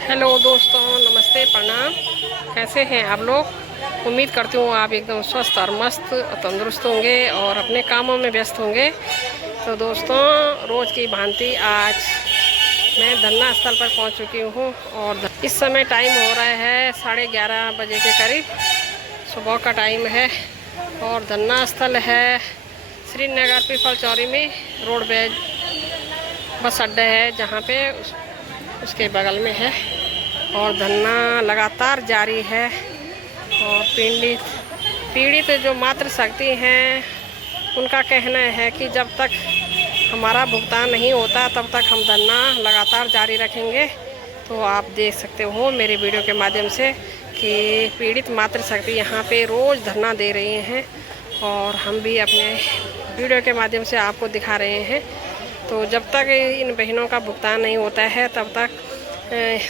Hello दोस्तों, नमस्ते, प्रणाम। कैसे हैं आप लोग? उम्मीद करती हूँ आप एकदम स्वस्थ और मस्त और तंदुरुस्त होंगे और अपने कामों में व्यस्त होंगे। तो दोस्तों, रोज़ की भांति आज मैं धरना स्थल पर पहुँच चुकी हूँ और इस समय टाइम हो रहा है 11:30 बजे के करीब, सुबह का टाइम है। और धरना स्थल है श्रीनगर पीपल चौरी में, रोडवेज बस अड्डा है जहाँ पे उसके बगल में है। और धरना लगातार जारी है। और पीड़ित जो मातृशक्ति हैं, उनका कहना है कि जब तक हमारा भुगतान नहीं होता तब तक हम धरना लगातार जारी रखेंगे। तो आप देख सकते हो मेरे वीडियो के माध्यम से कि पीड़ित मातृशक्ति यहाँ पे रोज़ धरना दे रही हैं और हम भी अपने वीडियो के माध्यम से आपको दिखा रहे हैं। तो जब तक इन बहनों का भुगतान नहीं होता है तब तक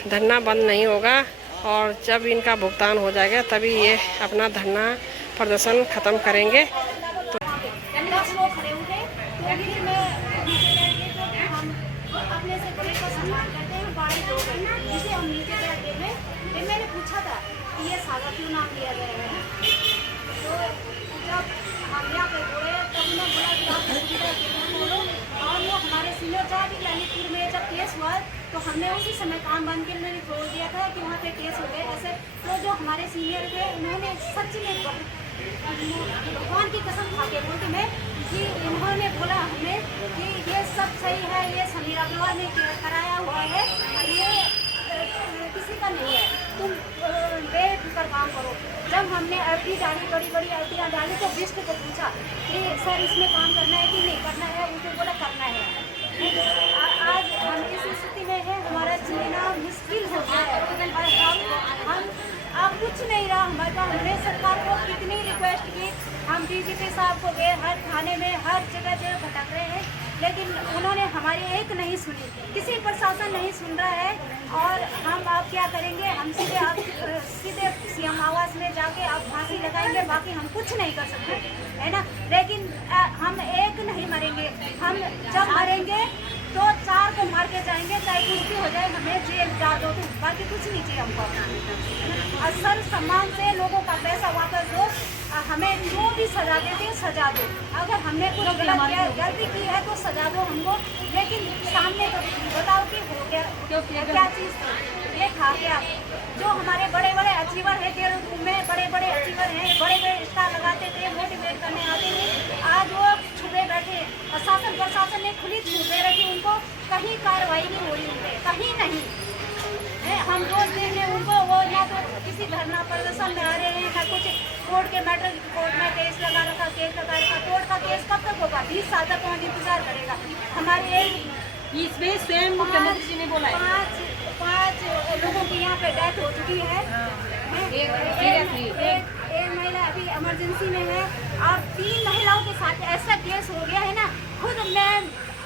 धरना बंद नहीं होगा। और जब इनका भुगतान हो जाएगा तभी ये अपना धरना प्रदर्शन ख़त्म करेंगे। मैंने पूछा था कि ये सागा क्यों नाम लिया गया है, तो जब हम यहाँ पे बोले तब उन्होंने बोला कि आप बोलो। और वो हमारे सीनियर जज ललितपुर में जब केस हुआ तो हमने उसी समय काम बंद के लिए बोल दिया था कि वहाँ पे केस हो गए ऐसे। तो जो हमारे सीनियर थे उन्होंने सच में भगवान की कसम खा के बोलते मैं कि उन्होंने बोला हमें कि ये सब सही है, ये समीर अग्रवाल ने कराया हुआ है, ये किसी का नहीं है, तुम बेफिक्र काम करो। जब हमने अर्जी डाली, बड़ी बड़ी अर्जियाँ डाली तो बिस्ट को पूछा कि सर इसमें काम करना है कि नहीं करना है, उनको बोला करना है। आज हम इस स्थिति में है, हमारा जीना मुश्किल हो गया है और हम अब कुछ नहीं रहा हमारे पास। हमने सरकार को कितनी रिक्वेस्ट की, हम डीजीपी साहब को गए, हर थाने में हर जगह भटक रहे हैं, लेकिन उन्होंने हमारी एक नहीं सुनी, किसी प्रशासन नहीं सुन रहा है। और हम आप क्या करेंगे, हम सीधे सीएम आवास में जाके आप फांसी लगाएंगे, बाकी हम कुछ नहीं कर सकते, है ना। लेकिन हम एक नहीं मरेंगे, हम जब मरेंगे तो 4 को मार के जाएंगे, चाहे कुछ भी हो जाए, हमें जेल जा दो, तो बाकी कुछ नहीं चाहिए हमको। असल सम्मान से लोगों का पैसा वापस दो, हमें जो भी सजा देते हैं सजा दो। अगर हमने कुछ गलती की है तो सजा दो हमको, लेकिन सामने तो बताओ कि हो गया क्या चीज़ ये खा गया। जो हमारे बड़े बड़े अचीवर है, देहरादून में बड़े बड़े अचीवर हैं, बड़े बड़े स्टार लगाते थे, मोटिवेट करने आते थे, आज वो छुपे बैठे। और शासन प्रशासन ने खुली छूट दे रखी, उनको कहीं कार्रवाई नहीं हो रही, उनपे कहीं नहीं है। हम रोज देख रहे उनको, वो ना तो किसी धरना प्रदर्शन में आ रहे हैं, ना कुछ कोर्ट के मैटर, कोर्ट में केस लगा रखा, केस लगा रखा। कोर्ट का केस कब तक होगा? 20 साल तक कौन इंतजार करेगा? हमारे इसमें स्वयं मुख्यमंत्री जी ने बोला है 5 लोगों की यहाँ पे डेथ हो चुकी है। एक महिला अभी इमरजेंसी में है और 3 महिलाओं के साथ ऐसा केस हो गया है ना। खुद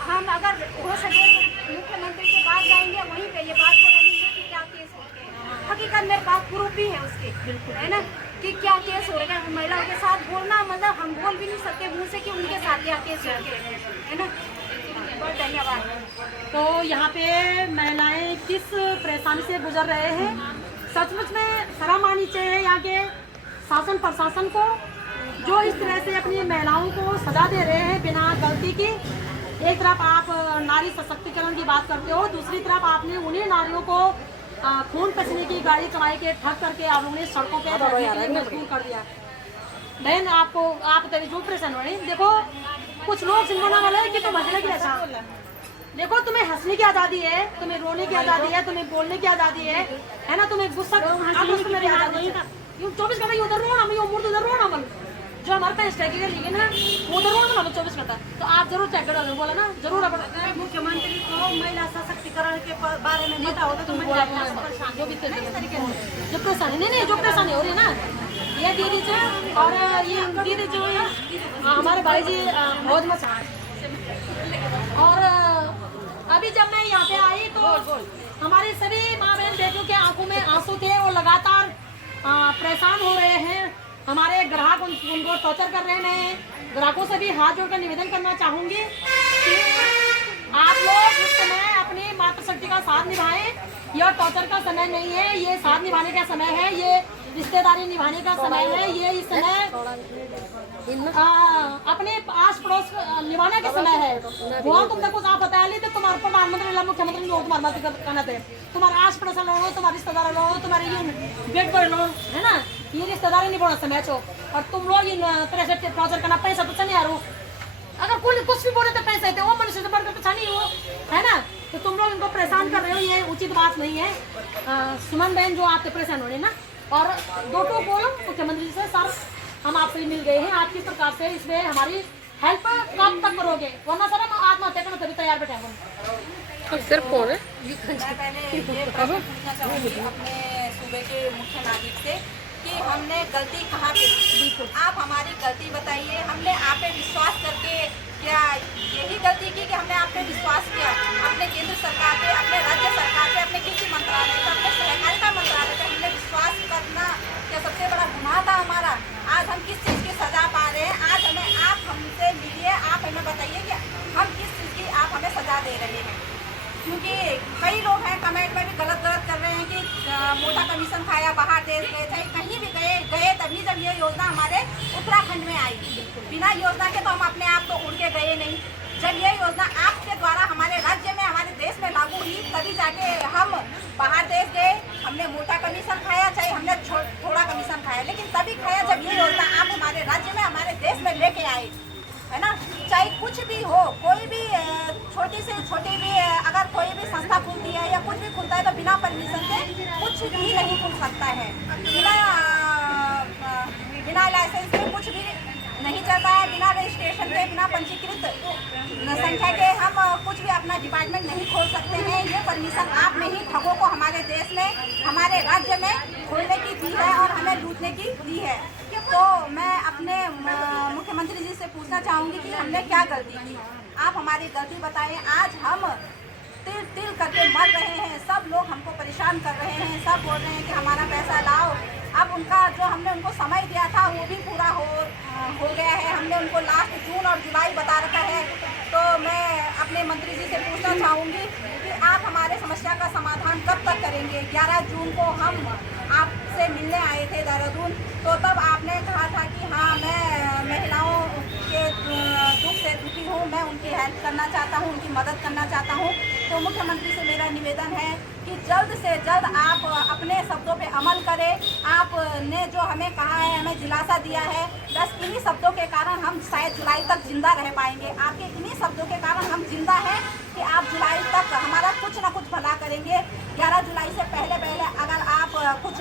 हम अगर हो सके तो मुख्यमंत्री के पास जाएंगे, वहीं पे ये बात को रखेंगे कि क्या केस हो गया। हकीकत मेरे पास प्रूफ भी है उसके, बिल्कुल, है ना, कि क्या केस हो गया। महिलाओं के साथ बोलना मतलब हम बोल भी नहीं सकते मुँह से कि उनके साथ क्या केस हो गया, है ना। बहुत धन्यवाद। तो यहाँ पे महिलाएं किस परेशानी से गुजर रहे हैं, सचमुच में शर्म आनी चाहिए यहाँ के शासन प्रशासन को, जो इस तरह से अपनी महिलाओं को सजा दे रहे हैं बिना गलती की। एक तरफ आप नारी सशक्तिकरण की बात करते हो, दूसरी तरफ आपने उन्हीं नारियों को खून पसीने की गाड़ी चढ़ाई के ठग करके आप लोगों ने सड़कों पे मजबूर कर दिया। बहन आप तेरी जो परेशान हो रही, देखो कुछ लोग सिंगोना वाले हैं कि तुम हंसने की अच्छा, देखो तुम्हें हंसने की आज़ादी है, तुम्हें रोने की आज़ादी है, तुम्हें बोलने की आज़ादी है ना, तुम्हें गुस्सा 24 घंटे उधर रो ना, उम्र उधर रो ना, जो हमारे पास टैग के लिए ना उधर रो ना 24 घंटा। तो आप जरूर टैग बोला ना, जरूर मुख्यमंत्री को महिला सशक्तिकरण के बारे में पता होता तो जो भी जो परेशानी नहीं जो परेशानी हो रही है ना, ये दीदी जो और ये दीदी जो है हमारे भाई जी बहुत मत। और अभी जब मैं यहाँ पे आई तो हमारे सभी माँ बहन बेटियों के आंखों में आंसू थे, वो लगातार परेशान हो रहे हैं। हमारे ग्राहक उनको टॉर्चर कर रहे हैं। मैं ग्राहकों से भी हाथ जोड़कर निवेदन करना चाहूँगी कि आप लोग इस समय अपनी मातृशक्ति का साथ निभाएं यह टॉर्चर का समय नहीं है, ये साथ निभाने का समय है, ये रिश्तेदारी निभाने का समय है, ये इस समय अपने आस पड़ोस निभाने का समय है। वो तुमने कुछ आप बताया नहीं तो तुम्हारे प्रधानमंत्री मुख्यमंत्री लोग तुम्हारे बात करना थे, तुम्हारे आस पड़ोस लोग, तुम्हारे रिश्तेदार लोग, तुम्हारे ये बेट पर लोग है ना, ये रिश्तेदारी निभाना समय छो और तुम लोग इन तरह से टॉर्चर करना पैसा तो नहीं आ रू। अगर कोई कुछ भी बोले तो पैसे देते वो मनुष्य से बढ़कर पीछा नहीं हो है ना, तो तुम लोग इनको परेशान कर रहे हो, ये उचित बात नहीं है। सुमन बहन जो आपके परेशान हो रही ना, और दो टो बोलो मुख्यमंत्री से सर हम आपसे मिल गए हैं, आप किस प्रकार से इसमें हमारी हेल्प कब तक करोगे, वरना सर हम आत्महत्या करने तभी तैयार बैठे हैं। सिर्फ कौन है मैं पहले ये प्रश्न पूछना चाहूँगी अपने सूबे के मुख्य नागरिक से कि हमने गलती कहाँ पे की, आप हमारी गलती बताइए। हमने आप पे विश्वास करके क्या यही गलती की कि हमने आप पे विश्वास किया, अपने केंद्र सरकार पे, अपने राज्य सरकार पे, अपने कृषि मंत्रालय पे, अपने सहकारिता मंत्रालय पे हमने विश्वास करना क्या सबसे बड़ा गुनाह था हमारा। आज हम किस चीज़ की सजा पा रहे हैं, आज हमें आप हमसे मिलिए, आप हमें बताइए कि हम किस चीज़ की आप हमें सजा दे रहे हैं। क्योंकि कई लोग हैं कमेंट में भी गलत कर रहे हैं कि मोटा कमीशन खाया, बाहर देश गए, चाहे कहीं भी गए तभी जब ये योजना हमारे उत्तराखंड में आई। बिना योजना के तो हम अपने आप तो उड़ के गए नहीं। जब ये योजना आपके द्वारा हमारे राज्य में, हमारे देश में लागू हुई तभी जाके हम बाहर देश गए। हमने मोटा कमीशन खाया, चाहे हमने थोड़ा कमीशन खाया, लेकिन तभी खाया जब ये योजना आप हमारे राज्य में, हमारे देश में लेके आए, है ना। चाहे कुछ भी हो, कोई भी छोटी से छोटी भी अगर कोई भी संस्था खुलती है या कुछ भी खुलता है तो बिना परमिशन के कुछ भी नहीं खुल सकता है, बिना लाइसेंस के कुछ भी नहीं चलता है, बिना रजिस्ट्रेशन के, बिना पंजीकृत संख्या के हम कुछ भी अपना डिपार्टमेंट नहीं खोल सकते हैं। ये परमिशन आपने ही ठगों को हमारे देश में, हमारे राज्य में खोलने की दी है और हमें लूटने की दी है। तो मैं अपने मुख्यमंत्री जी से पूछना चाहूँगी कि हमने क्या गलती की, आप हमारी गलती बताएं। आज हम तिल तिल करके मर रहे हैं, सब लोग हमको परेशान कर रहे हैं, सब बोल रहे हैं कि हमारा पैसा लाओ। अब उनका जो हमने उनको समय दिया था वो भी पूरा हो गया है, हमने उनको लास्ट जून और जुलाई बता रखा है। तो मैं अपने मंत्री जी से पूछना चाहूँगी कि आप हमारे समस्या का समाधान कब तक करेंगे। 11 जून को हम आपसे मिलने आए थे देहरादून, तो तब आपने कहा था कि हाँ मैं महिलाओं के दुख से दुखी हूँ, मैं उनकी हेल्प करना चाहता हूँ, उनकी मदद करना चाहता हूँ। तो मुख्यमंत्री से मेरा निवेदन है कि जल्द से जल्द आप अपने शब्दों पे अमल करें। आपने जो हमें कहा है, हमें दिलासा दिया है, बस इन्हीं शब्दों के कारण हम शायद जुलाई तक जिंदा रह पाएंगे। आपके इन्हीं शब्दों के कारण हम जिंदा हैं कि आप जुलाई तक हमारा कुछ ना कुछ भला करेंगे। 11 जुलाई से पहले अगर आप कुछ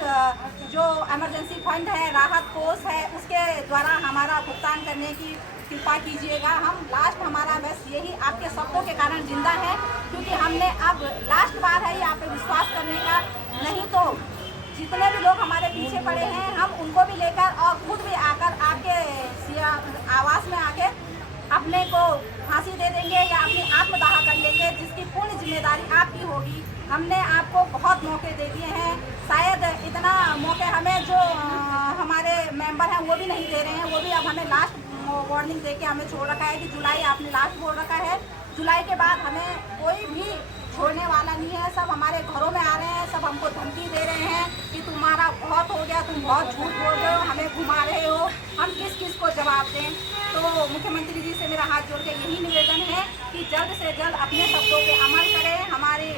जो इमरजेंसी फंड है, राहत कोष है, उसके द्वारा हमारा भुगतान करने की कृपा कीजिएगा। हम लास्ट हमारा बस यही आपके शब्दों के कारण जिंदा है, क्योंकि हमने अब लास्ट बार है ये आप पे विश्वास करने का। नहीं तो जितने भी लोग हमारे पीछे पड़े हैं हम उनको भी लेकर और खुद भी आकर आपके आवास में आके अपने को फांसी दे देंगे या अपनी आत्मदाह कर लेंगे, जिसकी पूर्ण जिम्मेदारी आपकी होगी। हमने आपको बहुत मौके दे दिए हैं, शायद इतना मौके हमें जो हमारे मेंबर हैं वो भी नहीं दे रहे हैं, वो भी अब हमें लास्ट वार्निंग दे के हमें छोड़ रखा है कि जुलाई आपने लास्ट बोल रखा है, जुलाई के बाद हमें कोई भी छोड़ने वाला नहीं है। सब हमारे घरों में आ रहे हैं, सब हमको धमकी दे रहे हैं कि तुम्हारा बहुत हो गया, तुम बहुत झूठ बोल रहे हो, हमें घुमा रहे हो, हम किस किस को जवाब दें। तो मुख्यमंत्री जी से मेरा हाथ जोड़ के यही निवेदन है कि जल्द से जल्द अपने शब्दों पे अमल करें। हमारे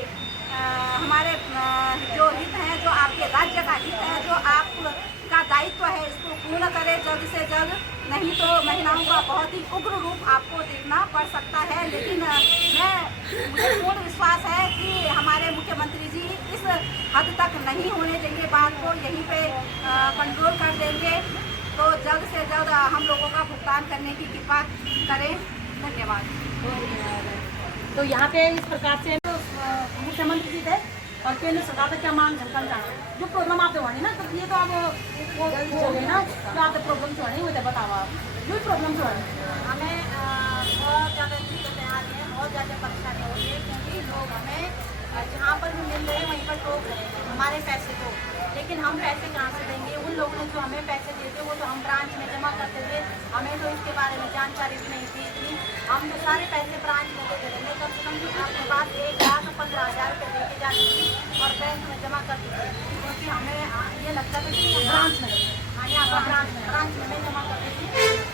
जो हित हैं, जो आपके राज्य का हित है, जो आपका दायित्व है, इसको पूर्ण करें जल्द से जल्द। नहीं तो महिलाओं का बहुत ही उग्र रूप आपको देखना पड़ सकता है। लेकिन मुझे पूर्ण विश्वास है कि हमारे मुख्यमंत्री जी इस हद तक नहीं होने देंगे, बात को यहीं पे कंट्रोल कर देंगे। तो जल्द से जल्द हम लोगों का भुगतान करने की कृपा करें। धन्यवाद। तो यहाँ पे इस प्रकार से मुख्यमंत्री जी थे और केंद्र सरकार से क्या मांग करना जो प्रॉब्लम आप होनी ना, तो ये तो आप वो हो गई ना, जो आपके प्रॉब्लम जो है वो बताओ आप जो प्रॉब्लम जो है। हमें बहुत ज़्यादा दिक्कतें आ रही हैं, बहुत ज़्यादा परेशानी हो रही है, क्योंकि लोग हमें जहाँ पर भी मिल रहे हैं वहीं पर टोक रहे हैं हमारे पैसे को। लेकिन हम पैसे कहाँ से देंगे? उन लोगों ने जो हमें पैसे देते वो तो हम ब्रांच में जमा करते थे, हमें तो इसके बारे में जानकारी भी नहीं थी इतनी। हम तो सारे पैसे ब्रांच में देते थे, कम से कम आपके पास 1,15,000 रुपये देके जाती थी और बैंक में जमा करती थी, क्योंकि हमें ये लगता था कि ब्रांच में यहाँ पर ब्रांच में मैं जमा करती थी।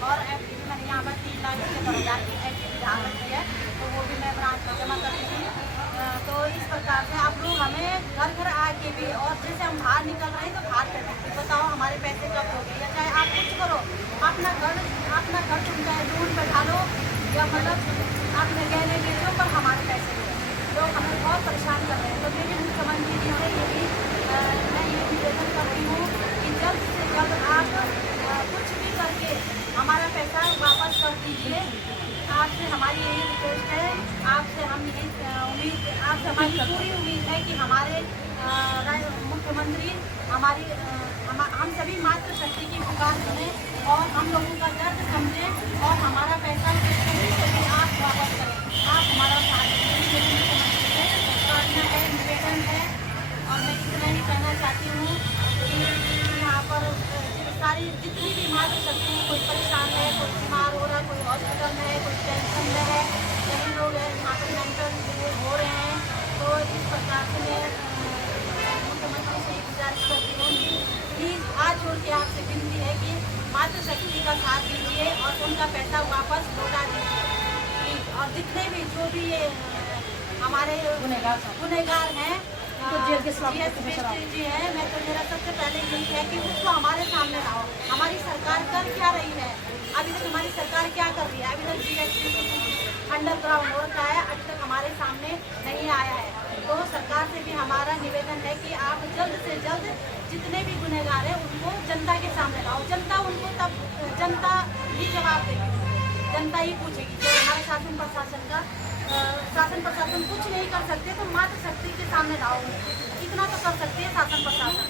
और FD मैंने यहाँ पर 3 लाख के 10,000 की FD ध्यान रखी है, तो वो भी मैं ब्रांच में जमा करती थी। तो इस प्रकार से आप लोग हमें घर घर आके भी, और जैसे हम बाहर निकल रहे हैं तो बाहर कर दीजिए, बताओ हमारे पैसे कब हो गए, या चाहे आप कुछ करो, अपना घर तुम चाहे दूर पे ढालो या मतलब अपने गहने बेचो, पर हमारे पैसे दो। लोग हमें बहुत परेशान कर रहे हैं। तो मेरी मुख्यमंत्री जी से यही मैं ये निवेदन करती हूँ कि जल्द से जल्द आप कुछ भी करके हमारा पैसा वापस कर दीजिए। आपसे हमारी यही रिक्वेस्ट है, आपसे हम यही उम्मीद, आपसे हमारी पूरी उम्मीद है कि हमारे मुख्यमंत्री हमारी हम सभी मातृशक्ति की पुकार सुनें और हम लोगों का दर्द समझें और हमारा पैसा भी आप वापस करें। आप हमारा साथ प्रार्थना है, निवेदन है। और मैं इतना ही कहना चाहती हूँ कि यहाँ पर सारी जितनी भी मातृशक्ति, कोई परेशान है, कोई बीमार हो रहा है, कोई हॉस्पिटल में है, कोई टेंशन में है, कई लोग हैं यहाँ पर मेंटल हो रहे हैं। तो इस प्रकार से मैं मुख्यमंत्री से गुजारिश करती हूँ कि प्लीज़ हाथ जोड़ के आपसे विनती है कि मातृशक्ति का साथ दीजिए और उनका पैसा वापस लौटा दीजिए प्लीज़। और जितने भी जो भी ये हमारे गुनहगार हैं, GSP जी है, मैं तो मेरा सबसे पहले यही है कि उसको हमारे सामने लाओ। हमारी सरकार कर क्या रही है, अभी तक हमारी सरकार क्या कर रही है? अभी तक GSP अंडरग्राउंड हो रखा है, अभी तक हमारे सामने नहीं आया है। तो सरकार से भी हमारा निवेदन है कि आप जल्द से जल्द जितने भी गुनहगार हैं उनको जनता के सामने लाओ। जनता उनको तब जनता ही जवाब देगी, जनता ही पूछेगी। जो हमारे शासन प्रशासन कुछ नहीं कर सकते तो मातृशक्ति के सामने लाओ, इतना तो कर सकते हैं शासन प्रशासन।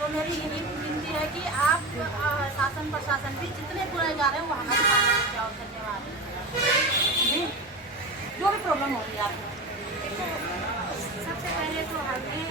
तो मेरी यही विनती है कि आप शासन प्रशासन भी जितने गुनहगार हैं वो हमारे सामने लेके आओ। धन्यवाद जी। जो भी प्रॉब्लम होगी आपको, सबसे पहले तो हमें